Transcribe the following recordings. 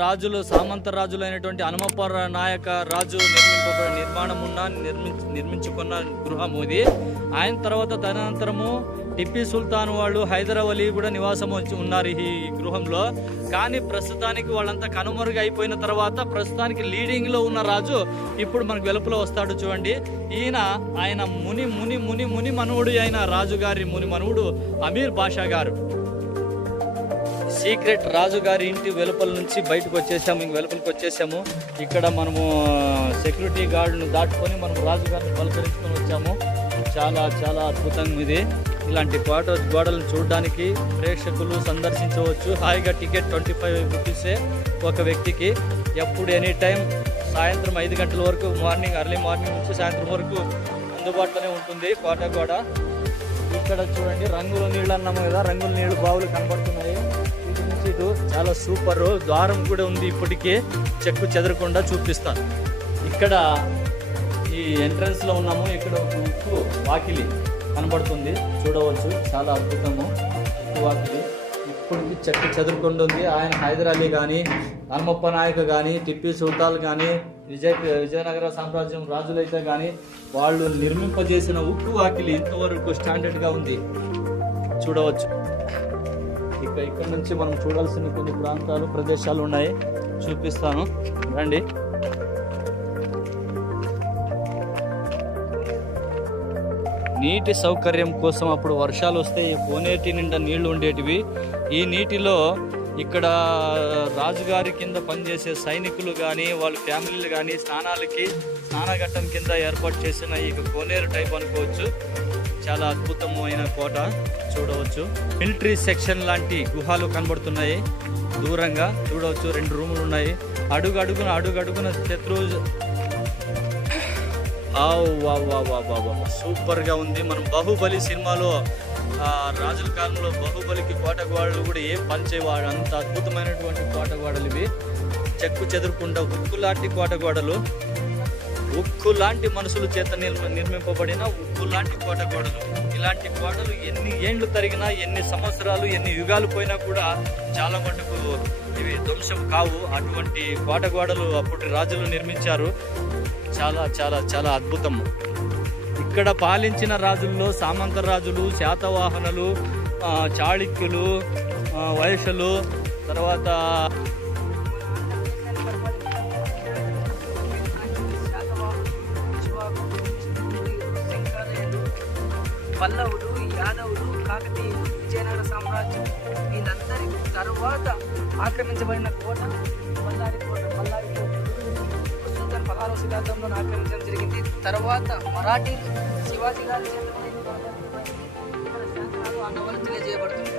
రాజులు సామంత రాజులు అయినటువంటి హనుమప్ప నాయక రాజు నిర్మించుకున్న గృహం ఇది. ఆయన తర్వాత తదనంతరము టిప్పీ సుల్తాన్ వాళ్ళు హైదర్ అలీ కూడా నివాసం ఉన్నారు ఈ గృహంలో. కానీ ప్రస్తుతానికి వాళ్ళంతా కనుమరుగు అయిపోయిన తర్వాత ప్రస్తుతానికి లీడింగ్ లో ఉన్న రాజు ఇప్పుడు మనకు వెలుపల వస్తాడు చూడండి. ఆయన ముని ముని ముని ముని మనవుడు అయిన రాజుగారి ముని మనవుడు అమీర్ బాషా గారు. సీక్రెట్ రాజుగారి ఇంటి వెలుపల నుంచి బయటకు వచ్చేసాము, ఇంక వెలుపలికి వచ్చేసాము. ఇక్కడ మనము సెక్యూరిటీ గార్డును దాటుకొని మనం రాజుగారిని పలకరించుకొని వచ్చాము. చాలా చాలా అద్భుతంగా ఇది. ఇలాంటి గోడలను చూడడానికి ప్రేక్షకులు సందర్శించవచ్చు. హాయిగా టికెట్ 25 రూపీసే ఒక వ్యక్తికి. ఎప్పుడు ఎనీ టైం సాయంత్రం 5 గంటల వరకు ఎర్లీ మార్నింగ్ నుంచి సాయంత్రం వరకు అందుబాటులోనే ఉంటుంది కోట గోడ. ఇక్కడ చూడండి రంగుల నీళ్ళు అన్నాము కదా, రంగుల నీళ్ళు బావులు కనబడుతున్నాయి. ఇటు నుంచి ఇటు చాలా సూపర్. ద్వారం కూడా ఉంది ఇప్పటికే, చెక్కు చెదరకుండా చూపిస్తాను. ఇక్కడ ఈ ఎంట్రన్స్ లో ఉన్నాము. ఇక్కడ ఒక ఉక్కు వాకిలి కనబడుతుంది, చూడవచ్చు. చాలా అద్భుతము ఉక్కు వాకిలి. ఇప్పటికి చెక్కు చెదరకుండా ఉంది. ఆయన హైదర్ అలీ కానీ, హనుమప్ప నాయక కానీ, టిప్పీ సుల్తాన్ కానీ, విజయనగర సామ్రాజ్యం రాజులైతే కానీ వాళ్ళు నిర్మింపజేసిన ఉక్కు వాకిలి ఇంతవరకు స్టాండర్డ్ గా ఉంది, చూడవచ్చు. ఇక్కడ నుంచి మనం చూడాల్సిన కొన్ని ప్రాంతాలు ప్రదేశాలు ఉన్నాయి, చూపిస్తాను రండి. నీటి సౌకర్యం కోసం అప్పుడు వర్షాలు వస్తే ఈ కోనేటి నిండా నీళ్లు ఉండేటివి. ఈ నీటిలో ఇక్కడ రాజుగారి కింద పనిచేసే సైనికులు కానీ వాళ్ళ ఫ్యామిలీలు కానీ స్నానఘట్టం కింద ఏర్పాటు చేసిన ఈ కోనేరు టైప్ అనుకోవచ్చు. చాలా అద్భుతమైన కోట, చూడవచ్చు. మిలిటరీ సెక్షన్ లాంటి గుహాలు కనబడుతున్నాయి దూరంగా, చూడవచ్చు. 2 రూములు ఉన్నాయి. అడుగడుగున శత్రువు సూపర్ గా ఉంది. మనం బాహుబలి సినిమాలో రాజుల కాలంలో బాహుబలికి కోటగోడలు కూడా ఏం పనిచేయవాడు, అంత అద్భుతమైనటువంటి కోటగోడలు ఇవి. చెక్కు చెదురుకుండా ఉక్కు లాంటి కోటగోడలు, ఉక్కు లాంటి మనుషుల చేత నిర్మింపబడిన ఉక్కు లాంటి కోటగోడలు. ఇలాంటి కోటలు ఎన్ని ఏండ్లు తరిగినా, ఎన్ని సంవత్సరాలు, ఎన్ని యుగాలు పోయినా కూడా చాలా మటుకు ఇవి ధ్వంసం కావు. అటువంటి కోటగోడలు అప్పుడు రాజులు నిర్మించారు. చాలా చాలా చాలా అద్భుతం. ఇక్కడ పాలించిన రాజుల్లో సామంత రాజులు, శాతవాహనులు, చాళుక్యులు, వైశ్యులు, తర్వాత పల్లవులు, యాదవులు, కాకతీయులు, విజయనగర సామ్రాజ్యం వీళ్ళందరి తర్వాత ఆక్రమించబడిన కోట బళ్ళారి కోట. సుల్తాన్ 16వ శతాబ్దంలో ఆక్రమించడం జరిగింది. తర్వాత మరాఠీలు శివాజీ గారి అన్నవలు తెలియజేయబడుతుంది.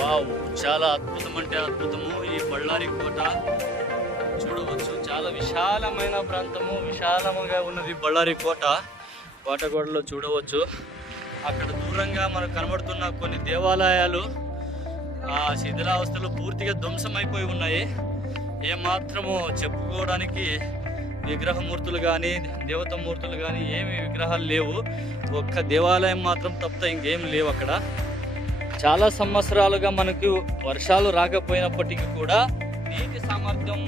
వావ్, చాలా అద్భుతం అంటే అద్భుతము. ఈ బళ్ళారి కోట చూడవచ్చు. చాలా విశాలమైన ప్రాంతము, విశాలముగా ఉన్నది బళ్ళారి కోట. కోటగోడలో చూడవచ్చు. అక్కడ దూరంగా మనకు కనబడుతున్న కొన్ని దేవాలయాలు శిథిలావస్థలు పూర్తిగా ధ్వంసమైపోయి ఉన్నాయి. ఏమాత్రము చెప్పుకోవడానికి విగ్రహమూర్తులు కానీ, దేవతామూర్తులు కానీ ఏమి విగ్రహాలు లేవు. ఒక్క దేవాలయం మాత్రం తప్ప ఇంకేం లేవు అక్కడ. చాలా సంవత్సరాలుగా మనకు వర్షాలు రాకపోయినప్పటికీ కూడా నీటి సామర్థ్యం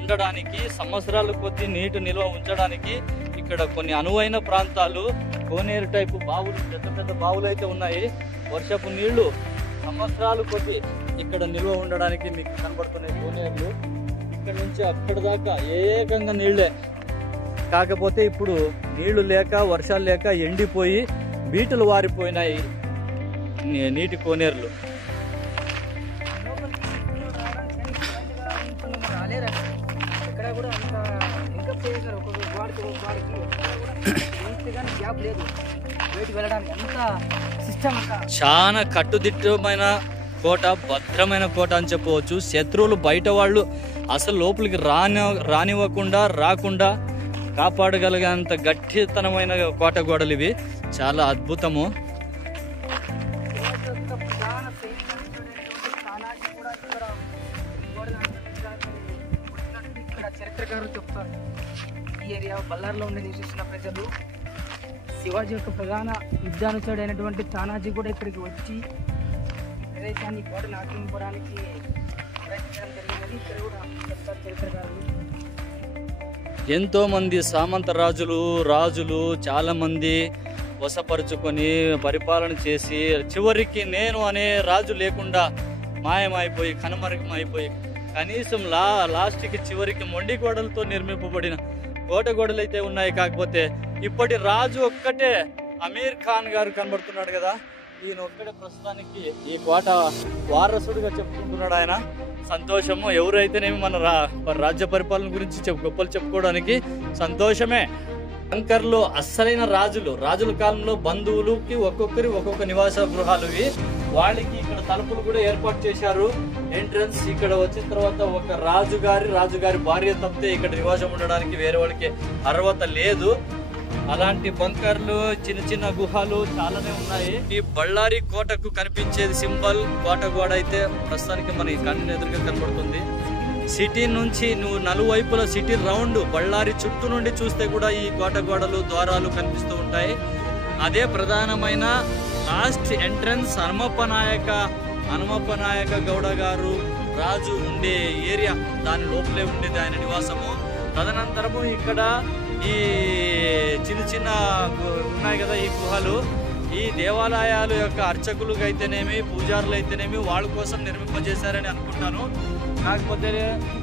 ఉండడానికి, సంవత్సరాల కొద్దీ నీటి నిల్వ ఉంచడానికి ఇక్కడ కొన్ని అనువైన ప్రాంతాలు, కోనేరు టైపు బావులు, పెద్ద పెద్ద బావులు అయితే ఉన్నాయి. వర్షపు నీళ్లు సంవత్సరాలు కొద్దీ ఇక్కడ నిల్వ ఉండడానికి మీకు కనబడుతున్నాయి కోనేరులు. ఇక్కడ నుంచి అక్కడి దాకా ఏకంగా నీళ్లే. కాకపోతే ఇప్పుడు నీళ్లు లేక, వర్షాలు లేక ఎండిపోయి బీటలు వారిపోయినాయి నీటి కోనేరులు. ఎక్కడ కూడా అంత ఇంకా చేశారు. గ్యాప్ లేదు బయటికి వెళ్ళడానికి. అంత సిస్టమ్ చాలా కట్టుదిట్టమైన కోట, భద్రమైన కోట అని చెప్పవచ్చు. శత్రువులు బయట వాళ్ళు అసలు లోపలికి రానివ్వకుండా, రాకుండా కాపాడగలిగేంత గట్టితనమైన కోట గోడలు ఇవి. చాలా అద్భుతము. చరిత్రకారులు చెప్తారు, ఈ ఏరియా బళ్ళారిలో ఉండి నివసిస్తున్న ప్రజలు శివాజీ యొక్క ప్రధాన యుద్ధానుచరుడైనటువంటి తానాజీ కూడా ఇక్కడికి వచ్చి ప్రదేశాన్ని కోటను ఆక్రమించడానికి ప్రయత్నించడం జరిగిందని ఇక్కడ కూడా చెప్తారు చరిత్రకారులు. ఎంతో మంది సామంత రాజులు చాలా మంది వశపరుచుకొని పరిపాలన చేసి చివరికి నేను అనే రాజు లేకుండా మాయమైపోయి కనుమరుగమైపోయి కనీసం లాస్ట్కి చివరికి మొండి గోడలతో నిర్మింపబడిన కోట గోడలు అయితే ఉన్నాయి. కాకపోతే ఇప్పటి రాజు ఒక్కటే అమీర్ ఖాన్ గారు కనబడుతున్నాడు కదా, ఈయన ఒక్కడే ప్రస్తుతానికి ఈ కోట వారసుడిగా చెప్పుకుంటున్నాడు. ఆయన సంతోషము. ఎవరైతేనేమి మన రాజ్య పరిపాలన గురించి గొప్పలు చెప్పుకోవడానికి సంతోషమే. బంకర్లో అస్సలైన రాజుల కాలంలో బంధువులకి ఒక్కొక్క నివాస గృహాలు వాళ్ళకి ఇక్కడ తలుపులు కూడా ఏర్పాటు చేశారు. ఎంట్రన్స్ ఇక్కడ వచ్చిన తర్వాత ఒక రాజుగారి భార్య తప్పితే ఇక్కడ నివాసం ఉండడానికి వేరే వాళ్ళకి అర్హత లేదు. అలాంటి బంకర్లు చిన్న గుహలు చాలానే ఉన్నాయి. ఈ బళ్ళారి కోటకు కనిపించేది సింబల్ కోట గోడ అయితే ప్రస్తుతానికి మన కన్ను ఎదురుగా కనబడుతుంది. సిటీ నుంచి నువ్వు నలువైపుల సిటీ రౌండ్ బళ్ళారి చుట్టూ నుండి చూస్తే కూడా ఈ కోట గోడలు ద్వారాలు కనిపిస్తూ ఉంటాయి. అదే ప్రధానమైన లాస్ట్ ఎంట్రన్స్ హనుమప్ప నాయక గౌడ గారు రాజు ఉండే ఏరియా, దాని లోపలే ఉండేది ఆయన నివాసము. తదనంతరము ఇక్కడ ఈ చిన్న ఉన్నాయి కదా ఈ గుహలు, ఈ దేవాలయాల యొక్క అర్చకులు అయితేనేమి పూజారులు అయితేనేమి వాళ్ళ కోసం నిర్మింపజేశారని అనుకుంటాను. కాకపోతే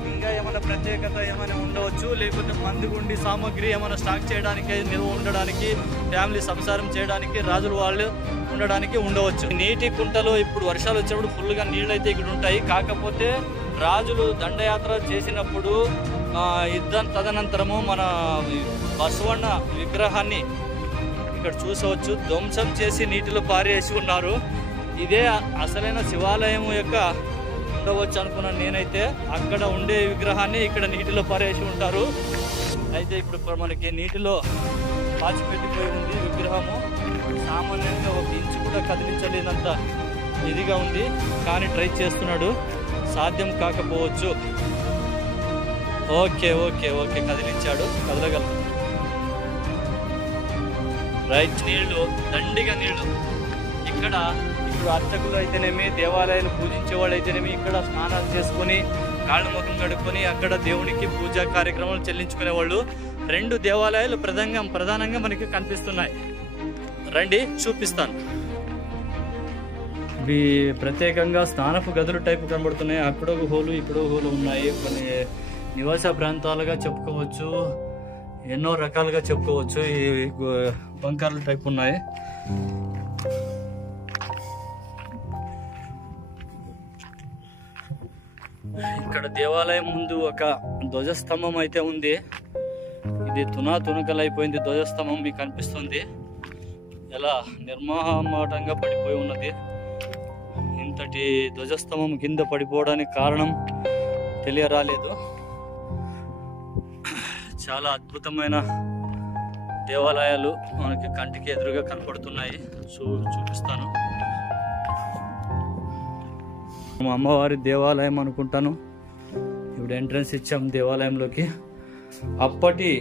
ఇంకా ఏమైనా ప్రత్యేకత ఏమైనా ఉండవచ్చు, లేకపోతే మందుగుండి సామాగ్రి ఏమైనా స్టాక్ చేయడానికి, నిల్వ ఉండడానికి, ఫ్యామిలీ సంసారం చేయడానికి, రాజులు వాళ్ళు ఉండడానికి ఉండవచ్చు. నీటి కుంటలో ఇప్పుడు వర్షాలు వచ్చినప్పుడు ఫుల్గా నీళ్ళు అయితే ఇక్కడ ఉంటాయి. కాకపోతే రాజులు దండయాత్ర చేసినప్పుడు తదనంతరము మన బసవಣ್ణ విగ్రహాన్ని ఇక్కడ చూసవచ్చు, ధ్వంసం చేసి నీటిలో పారేసి ఉన్నారు. ఇదే అసలైన శివాలయం యొక్క ఉండవచ్చు అనుకున్నాను నేనైతే. అక్కడ ఉండే విగ్రహాన్ని ఇక్కడ నీటిలో పారేసి ఉంటారు. అయితే ఇప్పుడు మనకి నీటిలో పాచిపెట్టిపోయి ఉంది విగ్రహము. సామాన్యంగా 1 ఇంచు కూడా కదిలించలేనంత ఇదిగా ఉంది. కానీ ట్రై చేస్తున్నాడు, సాధ్యం కాకపోవచ్చు. ఓకే కదిలించాడు, కదలగలరు. రైట్, నీళ్లు దండిగా నీళ్లు. ఇక్కడ ఇప్పుడు అర్చకులు అయితేనేమి, దేవాలయాలు పూజించే వాళ్ళు అయితేనేమి ఇక్కడ స్నానాలు చేసుకొని కాళ్ళ ముఖం కడుక్కొని అక్కడ దేవునికి పూజా కార్యక్రమాలు చెల్లించుకునే వాళ్ళు. 2 దేవాలయాలు ప్రధానంగా మనకి కనిపిస్తున్నాయి. రండి చూపిస్తాను. ఇవి ప్రత్యేకంగా స్నానపు గదులు టైపు కనబడుతున్నాయి. అక్కడొక హోలు ఇక్కడో హోలు ఉన్నాయి. కొన్ని నివాస ప్రాంతాలుగా చెప్పుకోవచ్చు, ఎన్నో రకాలుగా చెప్పుకోవచ్చు. ఈ బంకర్ల టైప్ ఉన్నాయి. ఇక్కడ దేవాలయం ముందు ఒక ధ్వజస్తంభం అయితే ఉంది. ఇది తునకలైపోయింది ధ్వజస్తంభం, మీకు కనిపిస్తుంది ఎలా నిర్మాటంగా పడిపోయి ఉన్నది. ఇంతటి ధ్వజస్తంభం కింద పడిపోవడానికి కారణం తెలియరాలేదు. చాలా అద్భుతమైన దేవాలయాలు మనకి కంటికి ఎదురుగా కనపడుతున్నాయి. చూపిస్తాను. అమ్మవారి దేవాలయం అనుకుంటాను. ఇప్పుడు ఎంట్రన్స్ ఇచ్చాం దేవాలయంలోకి. అప్పటి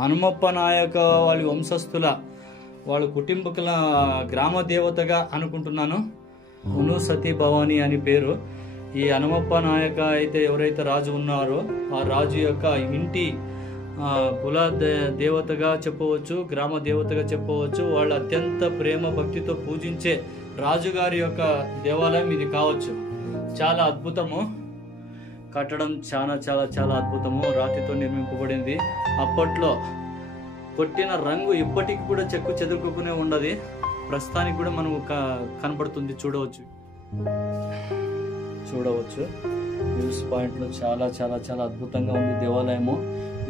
హనుమప్ప నాయక వాళ్ళ వంశస్థుల వాళ్ళ కుటుంబకుల గ్రామ దేవతగా అనుకుంటున్నాను. ఉను సతీ భవాని అని పేరు. ఈ హనుమప్ప నాయక అయితే ఎవరైతే రాజు ఉన్నారో ఆ రాజు యొక్క ఇంటి కుల దేవతగా చెప్పవచ్చు, గ్రామ దేవతగా చెప్పవచ్చు. వాళ్ళు అత్యంత ప్రేమ భక్తితో పూజించే రాజుగారి యొక్క దేవాలయం ఇది కావచ్చు. చాలా అద్భుతము, కట్టడం చాలా అద్భుతము. రాతితో నిర్మింపబడింది. అప్పట్లో కొట్టిన రంగు ఇప్పటికి కూడా చెక్కు చెదురుకునే ఉండదు. ప్రస్తుతానికి కూడా మనం కనపడుతుంది. చూడవచ్చు వ్యూస్ పాయింట్లో చాలా అద్భుతంగా ఉంది దేవాలయము.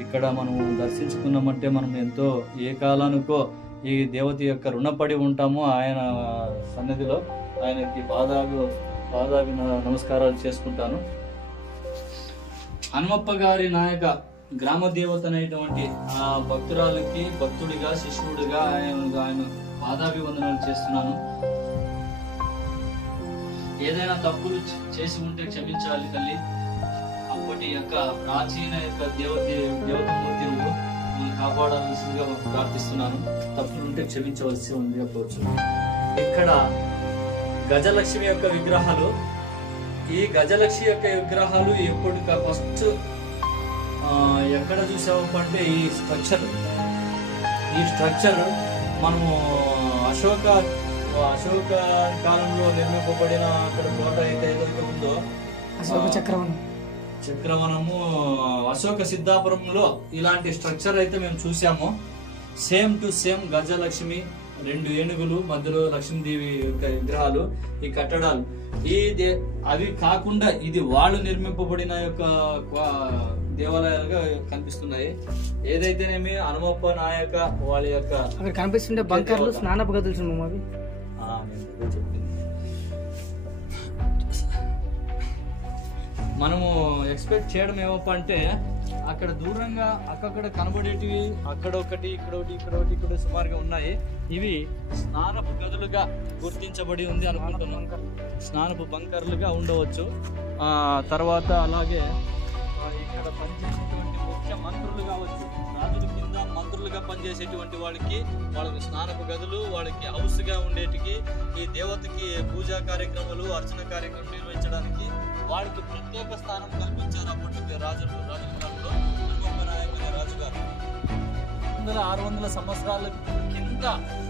ఇక్కడ మనం దర్శించుకున్నామంటే మనం ఎంతో ఏ కాలానికో ఈ దేవత యొక్క రుణపడి ఉంటాము. ఆయన సన్నిధిలో ఆయనకి పాదాభి నమస్కారాలు చేసుకుంటాను. హనుమప్ప గారి నాయక గ్రామ దేవత అనేటువంటి ఆ భక్తుడిగా శిష్యుడిగా ఆయన పాదాభివందనాలు చేస్తున్నాను. ఏదైనా తప్పులు చేసి ఉంటే క్షమించాలి తల్లి. అప్పటి యొక్క ప్రాచీన యొక్క దేవతమూర్తి నువ్వు కాపాడాల్సిందిగా ప్రార్థిస్తున్నాను. తప్పులు ఉంటే క్షమించవలసి ఉంది. అవ్వచ్చు. ఇక్కడ గజలక్ష్మి యొక్క విగ్రహాలు ఈ గజలక్ష్మి యొక్క విగ్రహాలు ఎప్పుడు ఫస్ట్ ఎక్కడ చూసాము అంటే ఈ స్ట్రక్చర్ మనము అశోక కాలంలో నిర్మింపబడిన అక్కడ కోట ఏదైతే ఉందో అశోక చక్రవనము అశోక సిద్ధాపురంలో ఇలాంటి స్ట్రక్చర్ అయితే మేము చూసాము. సేమ్ టు సేమ్ గజలక్ష్మి, 2 ఏనుగులు, మధ్యలో లక్ష్మీదేవి విగ్రహాలు, ఈ కట్టడాలు అవి కాకుండా ఇది వాళ్ళు నిర్మింపబడిన యొక్క దేవాలయాలుగా కనిపిస్తున్నాయి. ఏదైతేనేమి హనుమప్ప నాయక వాళ్ళ యొక్క అక్కడ కనిపిస్తుంటే బంకర్లు, స్నానపు గదులు అవి మనము ఎక్స్పెక్ట్ చేయడం ఏమప్ప అంటే అక్కడ దూరంగా అక్కడ కనబడేటివి అక్కడ ఒకటి ఇక్కడ సుమారుగా ఉన్నాయి. ఇవి స్నానపు గదులుగా గుర్తించబడి ఉంది అనుకుంటున్నాం. స్నానపు బంకర్లుగా ఉండవచ్చు. తర్వాత అలాగే ఇక్కడ పనిచేసేటువంటి ముఖ్య మంత్రులు కావచ్చు, రాజుల కింద మంత్రులుగా పనిచేసేటువంటి వాళ్ళకి స్నానపు గదులు, వాళ్ళకి హౌస్ గా ఉండేటికి, ఈ దేవతకి పూజా కార్యక్రమాలు, అర్చన కార్యక్రమం నిర్వహించడానికి వాళ్ళకి ప్రత్యేక స్థానం కల్పించారు అప్పటి రాజులు కాలంలో. రాజుగారు 600 సంవత్సరాల కింద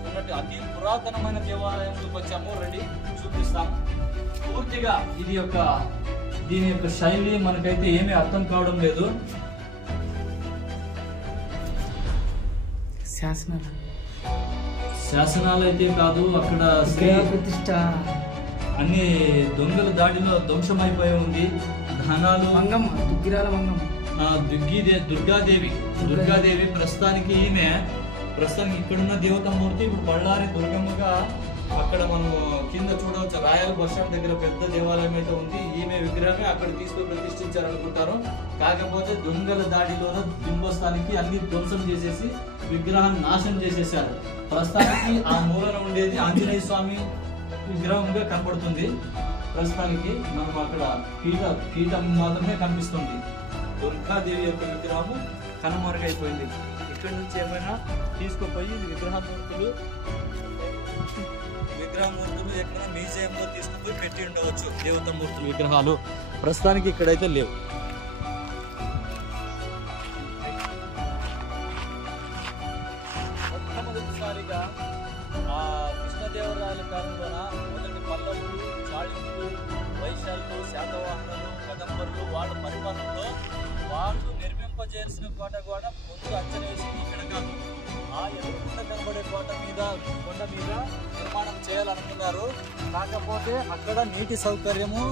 ఉన్నట్టు అతి పురాతనమైన దేవాలయంలోకి వచ్చాము. రండి చూపిస్తాం. పూర్తిగా దీని యొక్క శైలి మనకైతే ఏమీ అర్థం కావడం లేదు. శాసనాలు అయితే కాదు, అక్కడ ప్రతిష్ట అన్ని దొంగల దాడిలో ధ్వంసమైపోయి ఉంది. ధనాలు దుర్గాదేవి ప్రస్తుతానికి ఇక్కడున్న దేవతామూర్తి ఇప్పుడు బళ్ళారి దుర్గమ్మగా అక్కడ మనం కింద చూడవచ్చు. రాయల్ బస్ స్టాండ్ దగ్గర పెద్ద దేవాలయం అయితే ఉంది. ఈమె విగ్రహమే అక్కడ తీసుకుని ప్రతిష్ఠించారనుకుంటారు. కాకపోతే దొంగల దాడిలోనూ బింబస్థానికి అన్ని ధ్వంసం చేసేసి విగ్రహాన్ని నాశనం చేసేసారు. ప్రస్తుతానికి ఆ మూలన ఉండేది ఆంజనేయ స్వామి విగ్రహంగా కనబడుతుంది. ప్రస్తుతానికి మనం అక్కడ పీఠం మాత్రమే కనిపిస్తుంది. దుర్గాదేవి యొక్క విగ్రహము కనుమరుగైపోయింది. ఇక్కడ నుంచి ఏమైనా తీసుకుపోయి విగ్రహమూర్తులు ఎక్కడైనా మ్యూజియంలో తీసుకుపోయి పెట్టి ఉండవచ్చు. దేవతామూర్తులు విగ్రహాలు ప్రస్తుతానికి ఇక్కడైతే లేవు. మొట్టమొదటిసారిగా కృష్ణదేవరాయల కాలంలోన మొదటి పల్లవులు, చాళుక్యులు, వైశాల్యులు, శాతవాహనులు, కదంబరులు వాళ్ళ పరిపాలనలో వాళ్ళు నిర్మింపజేయాల్సిన కోట కూడా ముందు అంచనా వేసింది ఇక్కడ కాదు. ఆ ఎదురుకుండా కనబడే కొండ మీద నిర్మాణం చేయాలనుకున్నారు. కాకపోతే అక్కడ నీటి సౌకర్యము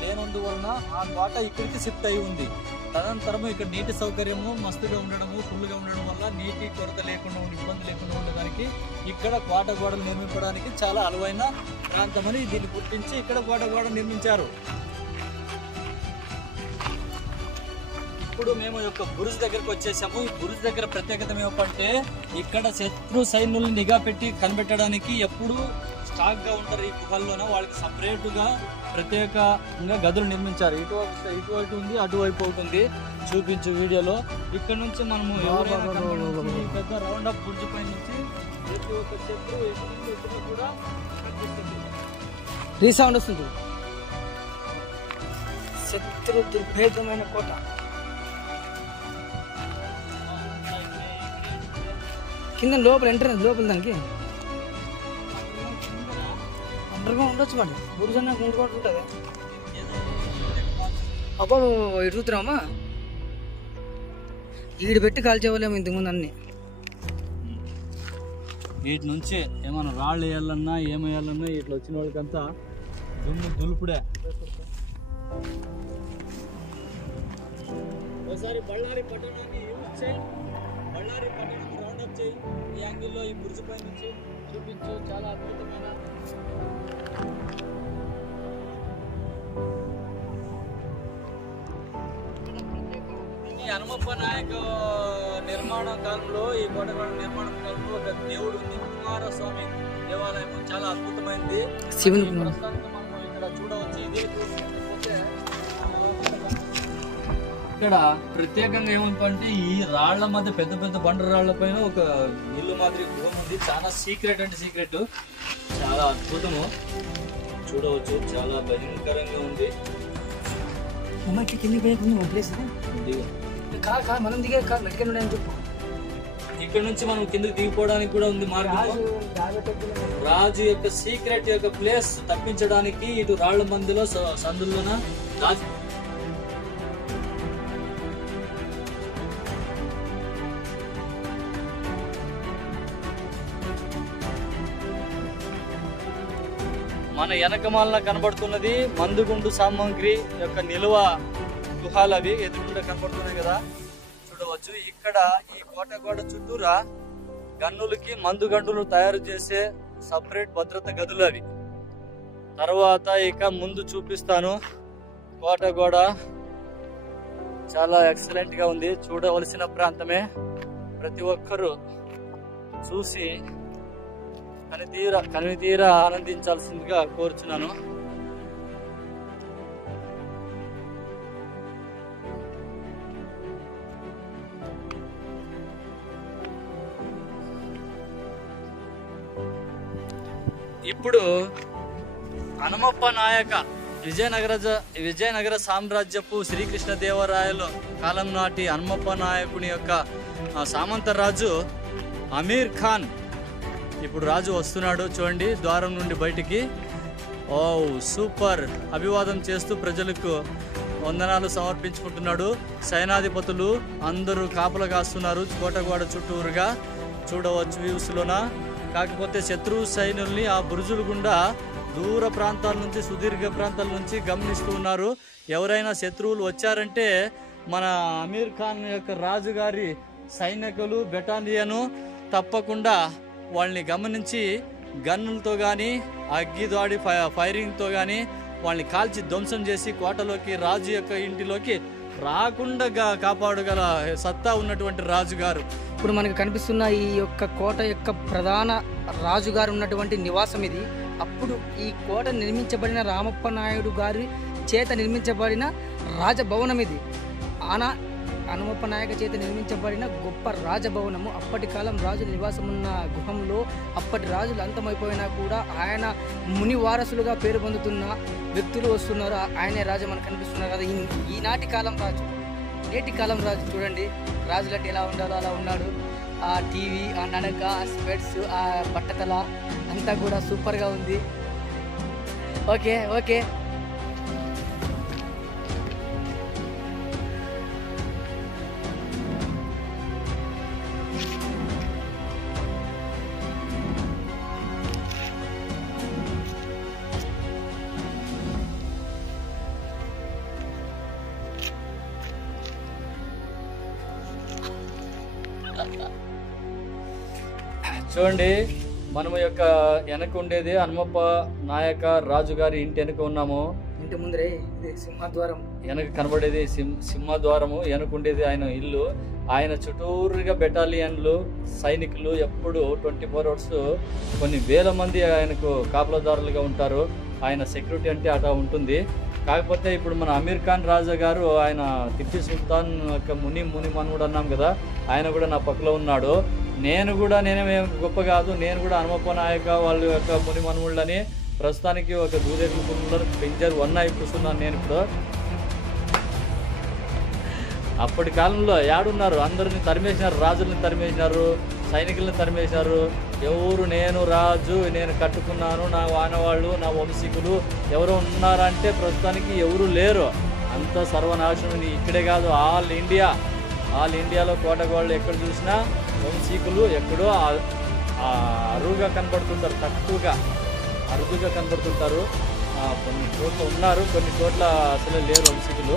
లేనందువలన ఆ కోట ఇక్కడికి షిఫ్ట్ అయి ఉంది. తదనంతరము ఇక్కడ నీటి సౌకర్యము మస్తుగా ఉండడము, ఫుల్గా ఉండడం వల్ల నీటి కొరత లేకుండా ఇబ్బంది లేకుండా ఉండడానికి ఇక్కడ కోట గోడలు నిర్మించడానికి చాలా అనువైన ప్రాంతమని దీన్ని గుర్తించి ఇక్కడ కోట గోడ నిర్మించారు. ఇప్పుడు మేము యొక్క బురుజ్ దగ్గరకు వచ్చేసాము. ఈ బురుజ్ దగ్గర ప్రత్యేకత ఏమంటే ఇక్కడ శత్రు సైన్యులను నిఘా పెట్టి కనిపెట్టడానికి ఎప్పుడు స్టాక్ గా ఉంటారు. ఈ గుహల్లోన వాళ్ళకి సపరేట్గా ప్రత్యేకంగా గదులు నిర్మించారు. ఇటువైపు ఉంది, అటువైపు ఉంటుంది. చూపించు వీడియోలో. ఇక్కడ నుంచి మనము ఎవరైనా పెద్ద రౌండ్ అప్ బుర్జ్ పై నుంచి ప్రతి ఒక్క శత్రు ఎప్పుడు కూడా రీసౌండ్ వస్తుంది. శత్రు దుర్భేదమైన కోట. కింద లోపల దానికి అండర్గా ఉండొచ్చు. మరి బురుజన్న గుండు కూడా ఉంటుంది. అబ్బా ఎదుగుతున్నామా? ఈడు పెట్టి కాల్చేవాళ్ళేమో ఇంతకుముందు అన్ని. వీటి నుంచి ఏమైనా రాళ్ళు వేయాలన్నా ఏమేయాలన్నా ఇట్లా వచ్చిన వాళ్ళకంతా దులుపుడే. ఒకసారి బళ్ళారి పట్టణాన్ని బళ్ళారి పట్టణాన్ని రౌండప్ చేయి. ఈ యాంగిల్లో ఈ బుర్జు పై నుంచి చూపించు. చాలా అద్భుతమైన ఈ హనుమప్ప నాయక నిర్మాణ కాలంలో, ఈ కోటగోడ నిర్మాణ కాలంలో ఒక దేవుడు ఉంది, కుమారస్వామి దేవాలయం. చాలా అద్భుతమైనది. ప్రస్తుతానికి మనం ఇక్కడ చూడవచ్చు. ఇది ఇక్కడ ప్రత్యేకంగా ఏమంటే ఈ రాళ్ల మధ్య పెద్ద పెద్ద బండ రాళ్ల పైన ఒక ఇల్లు మాదిరి గృహం ఉంది. చాలా సీక్రెట్ అంటే సీక్రెట్. చాలా అద్భుతము. చూడవచ్చు. చాలా భయంకరంగా ఉంది. ఉమ్మకి కిందికి పోయకుండా ఒక ప్లేస్ కా మనం దిగే మెడికల్ ఉన్నాయని చెప్పు. ఇక్కడ నుంచి మనం కిందకి దిగిపోవడానికి కూడా ఉంది మార్గం. రాజు యొక్క సీక్రెట్ యొక్క ప్లేస్ తప్పించడానికి ఇటు రాళ్ల మందిలో సందుల్లోన రాజు మన వెనకమాలన కనబడుతున్నది మందుగుండు సామాగ్రి యొక్క నిల్వ గుహాలు. అవి ఎదురుగా కనబడుతున్నాయి కదా, చూడవచ్చు. ఇక్కడ ఈ కోటగోడ చుట్టూరా గన్నులకి మందు గండులు తయారు చేసే సపరేట్ భద్రత గదులు అవి. తర్వాత ఇక ముందు చూపిస్తాను. కోటగోడ చాలా ఎక్సలెంట్ గా ఉంది, చూడవలసిన ప్రాంతమే. ప్రతి ఒక్కరూ చూసి కనుతీర ఆనందించాల్సిందిగా కోరుచున్నాను. ఇప్పుడు హనుమప్ప నాయక విజయనగర సామ్రాజ్యపు శ్రీకృష్ణదేవరాయలు కాలం నాటి హనుమప్ప నాయకుని యొక్క సామంత రాజు అమీర్ ఖాన్ ఇప్పుడు రాజు వస్తున్నాడు. చూడండి, ద్వారం నుండి బయటికి. ఓ సూపర్! అభివాదం చేస్తూ ప్రజలకు వందనాలు సమర్పించుకుంటున్నాడు. సైనాధిపతులు అందరూ కాపలా కాస్తున్నారు కోటగోడ చుట్టూరుగా, చూడవచ్చు వ్యూస్లోన. కాకపోతే శత్రువు సైన్యుల్ని ఆ బురుజుల గుండా దూర ప్రాంతాల నుంచి, సుదీర్ఘ ప్రాంతాల నుంచి గమనిస్తూ ఉన్నారు. ఎవరైనా శత్రువులు వచ్చారంటే మన అమీర్ ఖాన్ యొక్క రాజుగారి సైనికులు బెటాలియను తప్పకుండా వాళ్ళని గమనించి గన్నులతో కానీ అగ్గిదాడి ఫైరింగ్తో కానీ వాళ్ళని కాల్చి ధ్వంసం చేసి కోటలోకి, రాజు యొక్క ఇంటిలోకి రాకుండా కాపాడగల సత్తా ఉన్నటువంటి రాజుగారు. ఇప్పుడు మనకు కనిపిస్తున్న ఈ యొక్క కోట యొక్క ప్రధాన రాజుగారు ఉన్నటువంటి నివాసం ఇది. అప్పుడు ఈ కోట నిర్మించబడిన రామప్ప నాయుడు గారి చేత నిర్మించబడిన రాజభవనం ఇది. హనుమప్ప నాయక చేత నిర్మించబడిన గొప్ప రాజభవనము. అప్పటి కాలం రాజుల నివాసం ఉన్న గుహంలో అప్పటి రాజులు అంతమైపోయినా కూడా ఆయన ముని వారసులుగా పేరు పొందుతున్న వ్యక్తులు వస్తున్నారు. ఆయనే రాజు మనకు కనిపిస్తున్నారు కదా. ఈనాటి కాలం రాజు, నేటి కాలం రాజు. చూడండి, రాజులంటే ఎలా ఉండాలో అలా ఉన్నాడు. ఆ టీవీ, ఆ నడక, ఆ స్పెట్స్, ఆ బట్టతల అంతా కూడా సూపర్గా ఉంది. ఓకే ఓకే చూడండి, మనము యొక్క వెనక ఉండేది హనుమప్ప నాయక రాజుగారి ఇంటి వెనక ఉన్నాము. ఇంటి ముందరే ఇది సింహద్వారం. వెనక కనబడేది సింహద్వారము. వెనక ఉండేది ఆయన ఇల్లు. ఆయన చుట్టూరుగా బెటాలియన్లు, సైనికులు ఎప్పుడు 24 hours కొన్ని వేల మంది ఆయనకు కాపలాదారులుగా ఉంటారు. ఆయన సెక్యూరిటీ అంటే అలా ఉంటుంది. కాకపోతే ఇప్పుడు మన అమీర్ ఖాన్ రాజా గారు, ఆయన టిప్పు సుల్తాన్ యొక్క ముని మనువుడు అన్నాం కదా, ఆయన కూడా నా పక్కలో ఉన్నాడు. నేనేమేం గొప్ప కాదు, నేను కూడా హనుమప్ప నాయక వాళ్ళ యొక్క ముని మనువుళ్ళని ప్రస్తుతానికి ఒక దూదేకుల పెంచారు 1 ఇస్తున్నాను నేను ఇప్పుడు. అప్పటి కాలంలో ఏడున్నారు, అందరిని తరిమేసినారు, రాజుల్ని తరిమేసినారు, సైనికుల్ని తరిమేసినారు. ఎవరు నేను రాజు, నేను కట్టుకున్నాను, నా వానవాళ్ళు, నా వంశీకులు ఎవరు ఉన్నారంటే ప్రస్తుతానికి ఎవరు లేరు. అంత సర్వనాశనం. ఇక్కడే కాదు, ఆల్ ఇండియాలో కోటగోళ్ళు ఎక్కడ చూసినా వంశీకులు ఎక్కడో అరువుగా కనబడుతుంటారు, తక్కువగా అరుదుగా కనబడుతుంటారు. కొన్ని చోట్ల ఉన్నారు, కొన్ని చోట్ల అసలు లేరు వంశీకులు.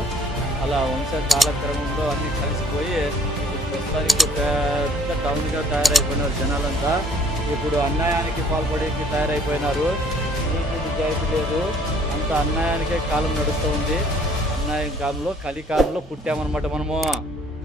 అలా వంశ కాలక్రమంలో అన్నీ కలిసిపోయి ప్రస్తుతానికి పెద్ద టౌన్గా తయారైపోయినారు జనాలంతా. ఇప్పుడు అన్యాయానికి పాల్పడేకి తయారైపోయినారు. నీతి నిజాయితీ లేదు, అంత అన్యాయానికే కాలం నడుస్తూ ఉంది. అన్యాయం కాలంలో, కలికాలంలో పుట్టామన్నమాట మనము.